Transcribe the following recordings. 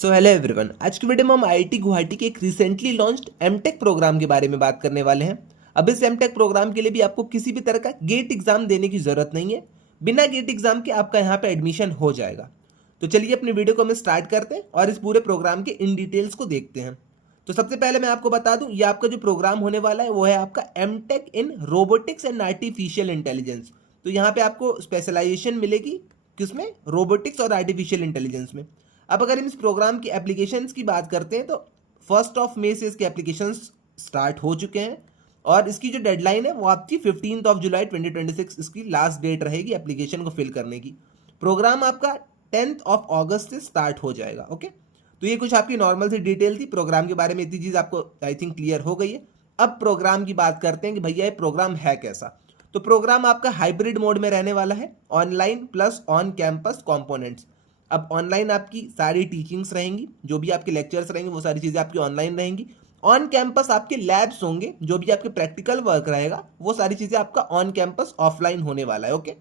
So hello everyone, आज की video में हम आईआईटी गुवाहाटी के एक रिसेंटली लॉन्च्ड एमटेक प्रोग्राम के बारे में बात करने वाले हैं। अब इस एमटेक प्रोग्राम के लिए भी आपको किसी भी तरह का गेट एग्जाम देने की जरूरत नहीं है। बिना गेट एग्जाम के आपका यहाँ पे एडमिशन हो जाएगा। तो चलिए अपनी वीडियो को हम स्टार्ट करते हैं और इस पूरे प्रोग्राम के इन डिटेल्स को देखते हैं। तो सबसे पहले मैं आपको बता दूं, ये आपका जो प्रोग्राम होने वाला है वो है आपका MTech in robotics and artificial intelligence. तो यहाँ पे आपको स्पेशलाइजेशन मिलेगी किसमें? रोबोटिक्स और आर्टिफिशियल इंटेलिजेंस में। अब अगर हम इस प्रोग्राम की एप्लीकेशंस की बात करते हैं तो 1 मई से इसके एप्लीकेशंस स्टार्ट हो चुके हैं और इसकी जो डेडलाइन है वो आपकी 15 जुलाई 2026 इसकी लास्ट डेट रहेगी एप्लीकेशन को फिल करने की। प्रोग्राम आपका 10 अगस्त से स्टार्ट हो जाएगा। ओके, तो ये कुछ आपकी नॉर्मल सी डिटेल थी प्रोग्राम के बारे में। इतनी चीज़ आपको आई थिंक क्लियर हो गई है। अब प्रोग्राम की बात करते हैं कि भैया ये प्रोग्राम है कैसा। तो प्रोग्राम आपका हाइब्रिड मोड में रहने वाला है, online plus on campus components. अब ऑनलाइन आपकी सारी टीचिंग्स रहेंगी, जो भी आपके लेक्चर्स रहेंगे वो सारी चीज़ें आपकी ऑनलाइन रहेंगी। ऑन कैंपस आपके लैब्स होंगे, जो भी आपके प्रैक्टिकल वर्क रहेगा वो सारी चीज़ें आपका ऑन कैंपस ऑफलाइन होने वाला है। ओके,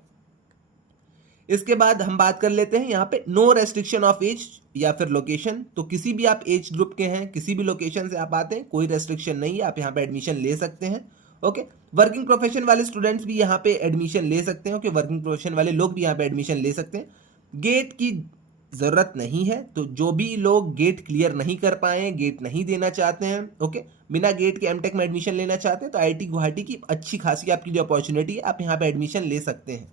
इसके बाद हम बात कर लेते हैं यहाँ पे नो रेस्ट्रिक्शन ऑफ एज या फिर लोकेशन। तो किसी भी आप एज ग्रुप के हैं, किसी भी लोकेशन से आप आते हैं, कोई रेस्ट्रिक्शन नहीं है, आप यहाँ पे एडमिशन ले सकते हैं। ओके, वर्किंग प्रोफेशन वाले स्टूडेंट्स भी यहाँ पे एडमिशन ले सकते हैं। ओके, वर्किंग प्रोफेशन वाले लोग भी यहाँ पे एडमिशन ले सकते हैं। गेट की ज़रूरत नहीं है। तो जो भी लोग गेट क्लियर नहीं कर पाए हैं, गेट नहीं देना चाहते हैं, ओके, बिना गेट के एमटेक में एडमिशन लेना चाहते हैं, तो आईआईटी गुवाहाटी की अच्छी खासी आपकी जो अपॉर्चुनिटी है, आप यहाँ पे एडमिशन ले सकते हैं।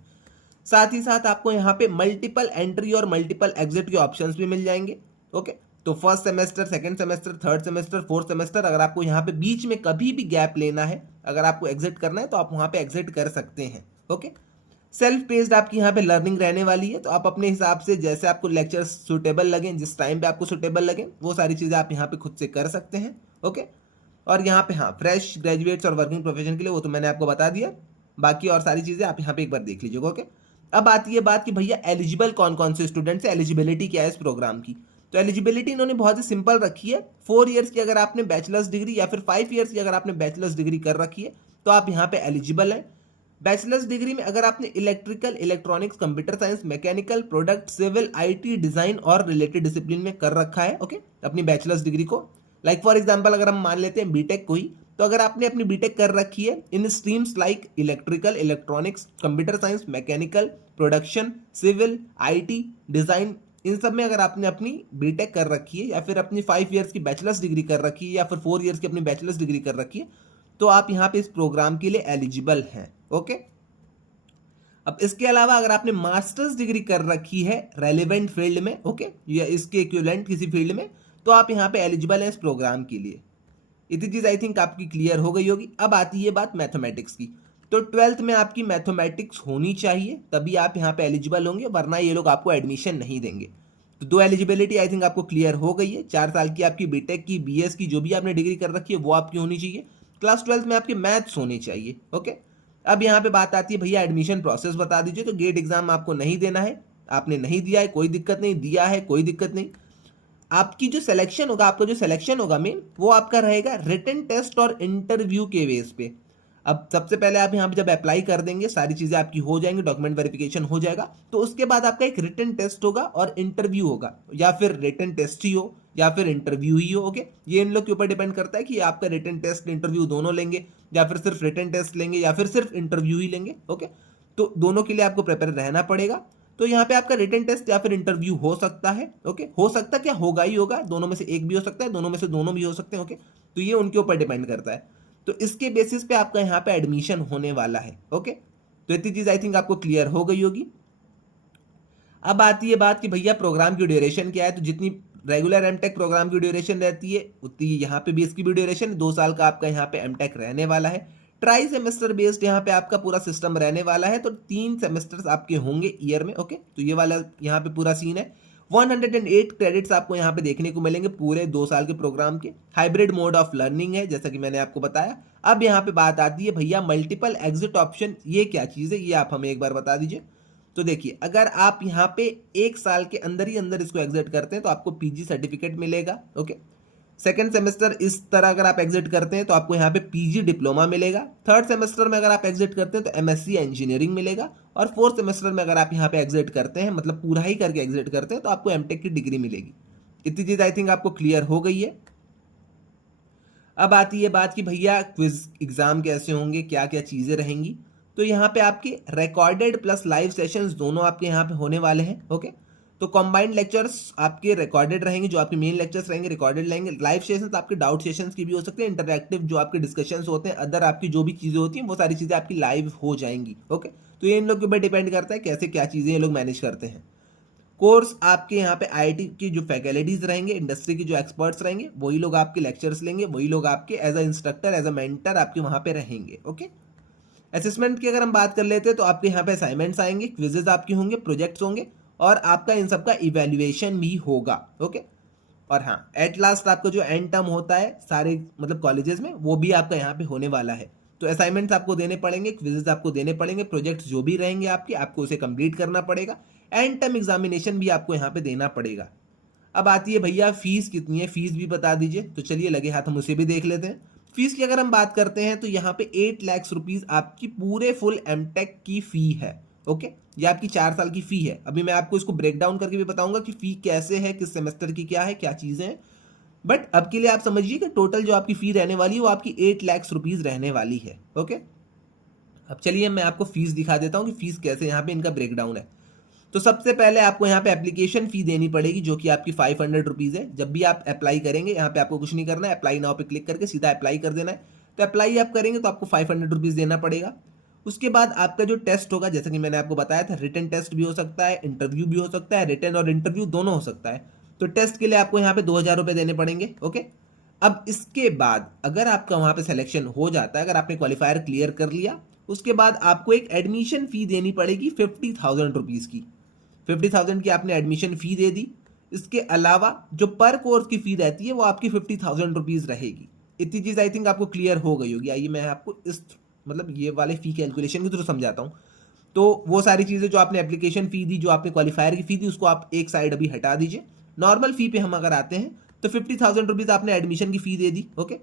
साथ ही साथ आपको यहाँ पे मल्टीपल एंट्री और मल्टीपल एग्जिट के ऑप्शंस भी मिल जाएंगे। ओके, तो first semester, second semester, third semester, fourth semester, अगर आपको यहाँ पे बीच में कभी भी गैप लेना है, अगर आपको एग्जिट करना है तो आप वहाँ पे एग्जिट कर सकते हैं। ओके, सेल्फ पेस्ड आपकी यहाँ पे लर्निंग रहने वाली है। तो आप अपने हिसाब से जैसे आपको लेक्चर्स सुटेबल लगे, जिस टाइम पे आपको सुटेबल लगे, वो सारी चीज़ें आप यहाँ पे खुद से कर सकते हैं। ओके, और यहाँ पे हाँ, फ्रेश ग्रेजुएट्स और वर्किंग प्रोफेशन के लिए वो तो मैंने आपको बता दिया। बाकी और सारी चीज़ें आप यहाँ पे एक बार देख लीजिएगा। ओके, अब आती है बात कि भैया एलिजिबल कौन कौन से स्टूडेंट्स है, एलिजिबिलिटी क्या है इस प्रोग्राम की। तो एलिजिबिलिटी इन्होंने बहुत ही सिंपल रखी है। 4 ईयर्स की अगर आपने बैचलर्स डिग्री या फिर 5 ईयर्स की अगर आपने बैचलर्स डिग्री कर रखी है तो आप यहाँ पे एलिजिबल हैं। बैचलर्स डिग्री में अगर आपने electrical, electronics, computer science, mechanical, product, civil, IT, design और रिलेटेड डिसिप्लिन में कर रखा है, ओके, अपनी बैचलर्स डिग्री को। लाइक फॉर एग्जांपल अगर हम मान लेते हैं बीटेक को ही, तो अगर आपने अपनी बीटेक कर रखी है in streams like electrical, electronics, computer science, mechanical, production, civil, IT, design, इन सब में अगर आपने अपनी बीटेक कर रखी है या फिर अपनी 5 ईयर्स की बैचलर्स डिग्री कर रखी है या फिर 4 ईयर्स की अपनी बैचलर्स डिग्री कर रखी है, तो आप यहाँ पे इस प्रोग्राम के लिए एलिजिबल हैं। ओके, अब इसके अलावा अगर आपने मास्टर्स डिग्री कर रखी है रेलेवेंट फील्ड में, ओके, या इसके इक्विवेलेंट किसी फील्ड में, तो आप यहाँ पे एलिजिबल हैं इस प्रोग्राम के लिए। इतनी चीज़ आई थिंक आपकी क्लियर हो गई होगी। अब आती है बात मैथमेटिक्स की। तो 12th में आपकी मैथमेटिक्स होनी चाहिए, तभी आप यहाँ पे एलिजिबल होंगे, वरना ये लोग आपको एडमिशन नहीं देंगे। तो 2 एलिजिबिलिटी आई थिंक आपको क्लियर हो गई है। 4 साल की आपकी बीटेक की, बीएस की, जो भी आपने डिग्री कर रखी है वो आपकी होनी चाहिए। क्लास 12th में आपके मैथ्स होने चाहिए। ओके, अब यहाँ पे बात आती है भैया एडमिशन प्रोसेस बता दीजिए। तो गेट एग्जाम आपको नहीं देना है, आपने नहीं दिया है कोई दिक्कत नहीं, दिया है कोई दिक्कत नहीं। आपकी जो सिलेक्शन होगा, आपका जो सिलेक्शन होगा मेन, वो आपका रहेगा रिटन टेस्ट और इंटरव्यू के बेस पे। अब सबसे पहले आप यहाँ पे जब अप्लाई कर देंगे, सारी चीज़ें आपकी हो जाएंगी, डॉक्यूमेंट वेरिफिकेशन हो जाएगा, तो उसके बाद आपका एक रिटन टेस्ट होगा और इंटरव्यू होगा, या फिर रिटन टेस्ट ही हो या फिर इंटरव्यू ही हो। ओके, ये इन लोग के ऊपर डिपेंड करता है कि आपका रिटन टेस्ट इंटरव्यू दोनों लेंगे या फिर सिर्फ रिटन टेस्ट लेंगे या फिर सिर्फ इंटरव्यू ही लेंगे। ओके, तो दोनों के लिए आपको प्रिपेयर रहना पड़ेगा। तो यहाँ पे आपका रिटन टेस्ट या फिर इंटरव्यू हो सकता है। ओके, हो सकता क्या, होगा ही होगा, दोनों में से एक भी हो सकता है, दोनों में से दोनों भी हो सकते हैं। ओके, तो ये उनके ऊपर डिपेंड करता है। तो इसके बेसिस पे आपका यहाँ पे एडमिशन होने वाला है। ओके, तो इतनी चीज आई थिंक आपको क्लियर हो गई होगी। अब आती है बात कि भैया प्रोग्राम की ड्यूरेशन क्या है। तो जितनी रेगुलर एमटेक प्रोग्राम की ड्यूरेशन रहती है उतनी यहाँ पे भी इसकी भी ड्यूरेशन 2 साल का आपका यहाँ पे एमटेक रहने वाला है। ट्राई सेमेस्टर बेस्ड यहाँ पे आपका पूरा सिस्टम रहने वाला है। तो 3 सेमेस्टर्स आपके होंगे ईयर में। ओके, तो ये वाला यहाँ पे पूरा सीन है। 108 क्रेडिट्स आपको यहाँ पे देखने को मिलेंगे पूरे 2 साल के प्रोग्राम के। हाइब्रिड मोड ऑफ लर्निंग है, जैसा कि मैंने आपको बताया। अब यहाँ पे बात आती है भैया मल्टीपल एग्जिट ऑप्शन, ये क्या चीज़ है, ये आप हमें एक बार बता दीजिए। तो देखिए, अगर आप यहाँ पे 1 साल के अंदर ही अंदर इसको एग्जिट करते हैं तो आपको पीजी सर्टिफिकेट मिलेगा। ओके, सेकेंड सेमेस्टर इस तरह अगर आप एग्जिट करते हैं तो आपको यहाँ पे पीजी डिप्लोमा मिलेगा। थर्ड सेमेस्टर में अगर आप एग्जिट करते हैं तो एमएससी इंजीनियरिंग मिलेगा। और फोर्थ सेमेस्टर में अगर आप यहाँ पे एग्जिट करते हैं, मतलब पूरा ही करके एग्जिट करते हैं, तो आपको एमटेक की डिग्री मिलेगी। इतनी चीज आई थिंक आपको क्लियर हो गई है। अब आती है बात कि भैया क्विज एग्जाम कैसे होंगे, क्या क्या चीजें रहेंगी। तो यहाँ पे आपके रिकॉर्डेड प्लस लाइव सेशंस दोनों आपके यहाँ पे होने वाले हैं। ओके, तो कॉम्बाइंड लेक्चर्स आपके रिकॉर्डेड रहेंगे, जो आपके मेन लेक्चर्स रहेंगे रिकॉर्डेड रहेंगे। लाइव सेशंस आपके डाउट सेशंस की भी हो सकते हैं, इंटरैक्टिव जो आपके डिस्कशंस होते हैं, अदर आपकी जो भी चीजें होती हैं वो सारी चीजें आपकी लाइव हो जाएंगी। ओके, तो ये इन लोग के ऊपर डिपेंड करता है कैसे क्या चीजें ये लोग मैनेज करते हैं। कोर्स आपके यहाँ पे आईआईटी की जो फैकल्टीज रहेंगे, इंडस्ट्री की जो एक्सपर्ट्स रहेंगे, वही लोग आपके लेक्चर्स लेंगे, वही लोग आपके as a instructor as a mentor आपके वहाँ पे रहेंगे। ओके, असेसमेंट की अगर हम बात कर लेते हैं तो आपके यहाँ पे असाइनमेंट्स आएंगे, क्विजेज आपके होंगे, प्रोजेक्ट्स होंगे और आपका इन सबका इवेल्युएशन भी होगा। ओके, और हाँ एट लास्ट आपका जो एंड टर्म होता है सारे मतलब कॉलेजेस में, वो भी आपका यहाँ पे होने वाला है। तो असाइनमेंट्स आपको देने पड़ेंगे, क्विजेज आपको देने पड़ेंगे, प्रोजेक्ट्स जो भी रहेंगे आपके, आपको उसे कंप्लीट करना पड़ेगा, एंड टर्म एग्जामिनेशन भी आपको यहाँ पे देना पड़ेगा। अब आती है भैया फीस कितनी है, फीस भी बता दीजिए। तो चलिए लगे हाथ हम उसे भी देख लेते हैं। फीस की अगर हम बात करते हैं तो यहाँ पे 8 लाख रुपीज आपकी पूरे फुल एमटेक की फी है। ओके, ये आपकी 4 साल की फी है। अभी मैं आपको इसको ब्रेक डाउन करके भी बताऊंगा कि फी कैसे है, किस सेमेस्टर की क्या है, क्या चीजें हैं। बट अब के लिए आप समझिए कि टोटल जो आपकी फी रहने वाली है वो आपकी 8 लाख रुपीज रहने वाली है। ओके, अब चलिए मैं आपको फीस दिखा देता हूँ कि फीस कैसे यहाँ पे इनका ब्रेकडाउन है। तो सबसे पहले आपको यहाँ पे एप्लीकेशन फी देनी पड़ेगी, जो कि आपकी 500 रुपीज है। जब भी आप अप्लाई करेंगे, यहाँ पे आपको कुछ नहीं करना है, अप्लाई नाउ पे क्लिक करके सीधा अप्लाई कर देना है। तो अप्लाई आप करेंगे तो आपको 500 रुपीज देना पड़ेगा। उसके बाद आपका जो टेस्ट होगा, जैसे कि मैंने आपको बताया था, रिटन टेस्ट भी हो सकता है, इंटरव्यू भी हो सकता है, रिटन और इंटरव्यू दोनों हो सकता है। तो टेस्ट के लिए आपको यहाँ पे 2000 रुपये देने पड़ेंगे। ओके, अब इसके बाद अगर आपका वहाँ पे सिलेक्शन हो जाता है, अगर आपने क्वालिफायर क्लियर कर लिया, उसके बाद आपको एक एडमिशन फी देनी पड़ेगी 50,000 रुपीज की। 50,000 की आपने एडमिशन फी दे दी। इसके अलावा जो पर कोर्स की फी रहती है वो आपकी 50,000 रुपीज रहेगी। इतनी चीज आई थिंक आपको क्लियर हो गई होगी। आइए मैं आपको इस मतलब ये वाले फी कैलकुलेशन के थ्रू समझाता हूँ। तो वो सारी चीजें जो आपने एप्लीकेशन फी दी, जो आपने क्वालिफायर की फी दी, उसको आप एक साइड अभी हटा दीजिए। नॉर्मल फी पे हम अगर आते हैं तो 50,000 रुपीज आपने एडमिशन की फी दे दी। ओके,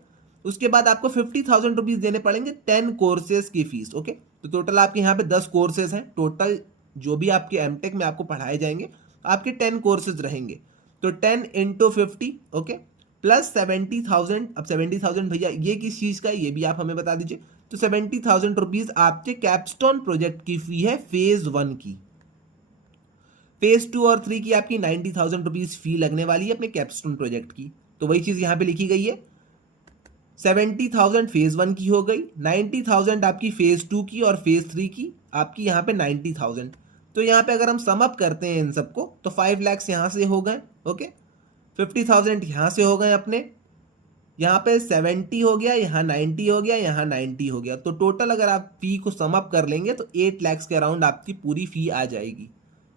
उसके बाद आपको 50,000 रुपीज देने पड़ेंगे 10 कोर्सेज की फीस। ओके, तो टोटल आपके यहाँ पे 10 कोर्सेज हैं। टोटल जो भी आपके एमटेक में आपको पढ़ाए जाएंगे आपके 10 कोर्सेज रहेंगे। तो 10 इंटू 50 ओके प्लस 70,000। अब 70,000 भैया ये किस चीज का है ये भी आप हमें बता दीजिए। तो 70,000 रुपीज आपके कैपस्टोन प्रोजेक्ट की फी है फेज 1 की। फेज 2 और 3 की आपकी 90,000 रुपीज फी लगने वाली है अपने कैपस्टोन प्रोजेक्ट की। तो वही चीज यहां पे लिखी गई है। 70,000 फेज 1 की हो गई, 90,000 आपकी फेज 2 की और फेज 3 की आपकी यहाँ पे 90,000। तो यहाँ पे अगर हम सम अप करते हैं इन सबको तो 5 लाख यहाँ से हो गए। ओके, 50,000 यहाँ से हो गए अपने, यहाँ पे 70 हो गया, यहाँ 90 हो गया, यहाँ 90 हो गया। तो टोटल अगर आप फी को सम अप कर लेंगे तो 8 लाख के अराउंड आपकी पूरी फी आ जाएगी।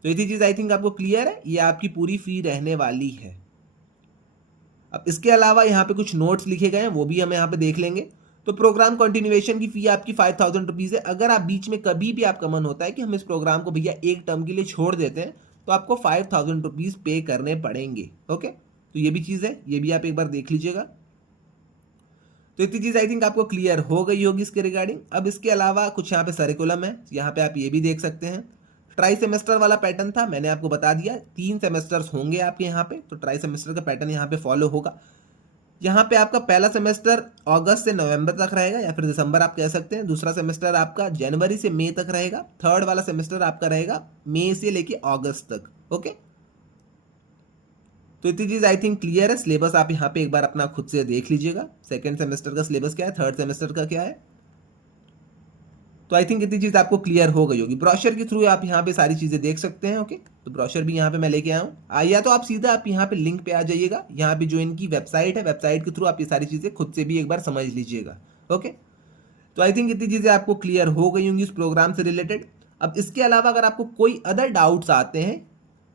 तो ये चीज आई थिंक आपको क्लियर है, ये आपकी पूरी फी रहने वाली है। अब इसके अलावा यहाँ पे कुछ नोट्स लिखे गए हैं, वो भी हम यहाँ पे देख लेंगे। तो प्रोग्राम कंटिन्यूएशन की फी आपकी 5,000 रुपीज है। अगर आप बीच में कभी भी आपका मन होता है कि हम इस प्रोग्राम को भैया एक टर्म के लिए छोड़ देते हैं तो आपको 5,000 रुपीज पे करने पड़ेंगे। ओके, तो ये भी चीज है, ये भी आप एक बार देख लीजिएगा। तो इतनी चीज आई थिंक आपको क्लियर हो गई होगी इसके रिगार्डिंग। अब इसके अलावा कुछ यहाँ पे सरिकुलम है, यहाँ पे आप ये भी देख सकते हैं। ट्राई सेमेस्टर वाला पैटर्न था, मैंने आपको बता दिया 3 सेमेस्टर्स होंगे आपके यहाँ पे। तो ट्राई सेमेस्टर का पैटर्न यहाँ पे फॉलो होगा। यहाँ पे आपका पहला सेमेस्टर अगस्त से नवंबर तक रहेगा या फिर दिसंबर आप कह सकते हैं। दूसरा सेमेस्टर आपका जनवरी से मई तक रहेगा। थर्ड वाला सेमेस्टर आपका रहेगा मई से लेके अगस्त तक। ओके, तो इतनी चीज आई थिंक क्लियर है। सिलेबस आप यहाँ पे एक बार अपना खुद से देख लीजिएगा, सेकेंड सेमेस्टर का सिलेबस क्या है, थर्ड सेमेस्टर का क्या है। तो आई थिंक इतनी चीज आपको क्लियर हो गई होगी। ब्रोशर के थ्रू आप यहाँ पे सारी चीजें देख सकते हैं। ओके, तो ब्रोशर भी यहाँ पे मैं लेके आया हूँ, या तो आप सीधा आप यहाँ पे लिंक पे आ जाइएगा। यहाँ पे जो इनकी वेबसाइट है, वेबसाइट के थ्रू आप ये सारी चीजें खुद से भी एक बार समझ लीजिएगा। ओके, तो आई थिंक इतनी चीजें आपको क्लियर हो गई होंगी इस प्रोग्राम से रिलेटेड। अब इसके अलावा अगर आपको कोई अदर डाउट्स आते हैं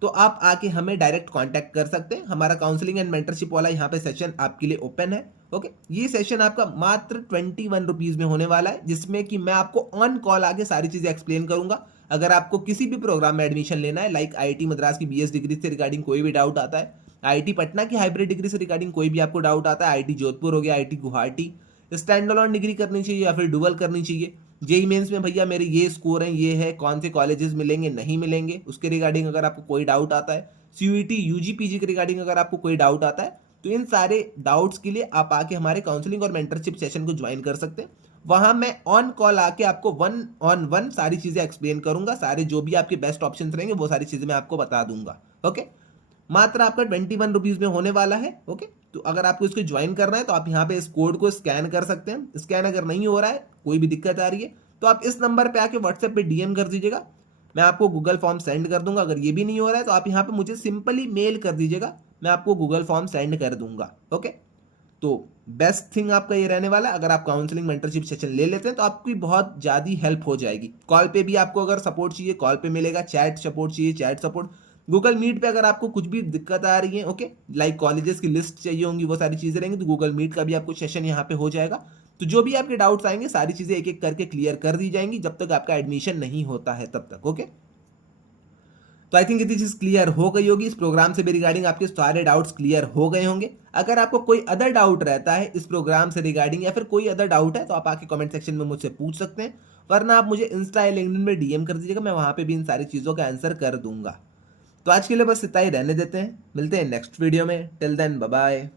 तो आप आके हमें डायरेक्ट कांटेक्ट कर सकते हैं। हमारा काउंसलिंग एंड मेंटरशिप वाला यहाँ पे सेशन आपके लिए ओपन है। ओके, ये सेशन आपका मात्र 21 रुपीज में होने वाला है, जिसमें कि मैं आपको ऑन कॉल आके सारी चीजें एक्सप्लेन करूंगा। अगर आपको किसी भी प्रोग्राम में एडमिशन लेना है, लाइक आईआईटी मद्रास की बीएस डिग्री से रिगार्डिंग कोई भी डाउट आता है, आईआईटी पटना की हाइब्रिड डिग्री से रिगार्डिंग कोई भी आपको डाउट आता है, आईआईटी जोधपुर हो गया, IIT Guwahati, stand alone degree करनी चाहिए या फिर डुअल करनी चाहिए, जेई मेंस में भैया मेरे ये स्कोर हैं, ये है, कौन से कॉलेजेस मिलेंगे नहीं मिलेंगे, उसके रिगार्डिंग अगर आपको कोई डाउट आता है CUET UG PG के रिगार्डिंग अगर आपको कोई डाउट आता है तो इन सारे डाउट्स के लिए आप आके हमारे काउंसलिंग और मेंटरशिप सेशन को ज्वाइन कर सकते हैं। वहां मैं ऑन कॉल आके आपको 1-on-1 सारी चीजें एक्सप्लेन करूंगा, सारे जो भी आपके बेस्ट ऑप्शन रहेंगे वो सारी चीजें मैं आपको बता दूंगा। ओके, मात्र आपका 21 रुपीज में होने वाला है। ओके, तो अगर आपको इसको ज्वाइन करना है तो आप यहाँ पे इस कोड को स्कैन कर सकते हैं। स्कैन अगर नहीं हो रहा है, कोई भी दिक्कत आ रही है, तो आप इस नंबर पे आके व्हाट्सएप पे DM कर दीजिएगा, मैं आपको गूगल फॉर्म सेंड कर दूंगा। अगर ये भी नहीं हो रहा है तो आप यहाँ पे मुझे सिंपली मेल कर दीजिएगा, मैं आपको गूगल फॉर्म सेंड कर दूंगा। ओके, तो बेस्ट थिंग आपका ये रहने वाला है, अगर आप काउंसलिंग मेंटरशिप सेशन ले लेते हैं तो आपकी बहुत ज़्यादा हेल्प हो जाएगी। कॉल पे भी आपको अगर सपोर्ट चाहिए कॉल पे मिलेगा, चैट सपोर्ट चाहिए चैट सपोर्ट, गूगल मीट पे अगर आपको कुछ भी दिक्कत आ रही है, ओके, लाइक कॉलेजेस की लिस्ट चाहिए होंगी, वो सारी चीज़ें रहेंगी, तो गूगल मीट का भी आपको सेशन यहाँ पे हो जाएगा। तो जो भी आपके डाउट्स आएंगे सारी चीज़ें एक एक करके क्लियर कर दी जाएंगी जब तक आपका एडमिशन नहीं होता है तब तक। ओके, तो आई थिंक ये चीज क्लियर हो गई होगी। इस प्रोग्राम से भी रिगार्डिंग आपके सारे डाउट्स क्लियर हो गए होंगे। अगर आपको कोई अदर डाउट रहता है इस प्रोग्राम से रिगार्डिंग या फिर कोई अदर डाउट है तो आप आके कमेंट सेक्शन में मुझसे पूछ सकते हैं, वरना आप मुझे इंस्टा या लिंक्डइन में DM कर दीजिएगा, मैं वहां पे भी इन सारी चीज़ों का आंसर कर दूंगा। तो आज के लिए बस इतना ही रहने देते हैं, मिलते हैं नेक्स्ट वीडियो में। Till then bye bye.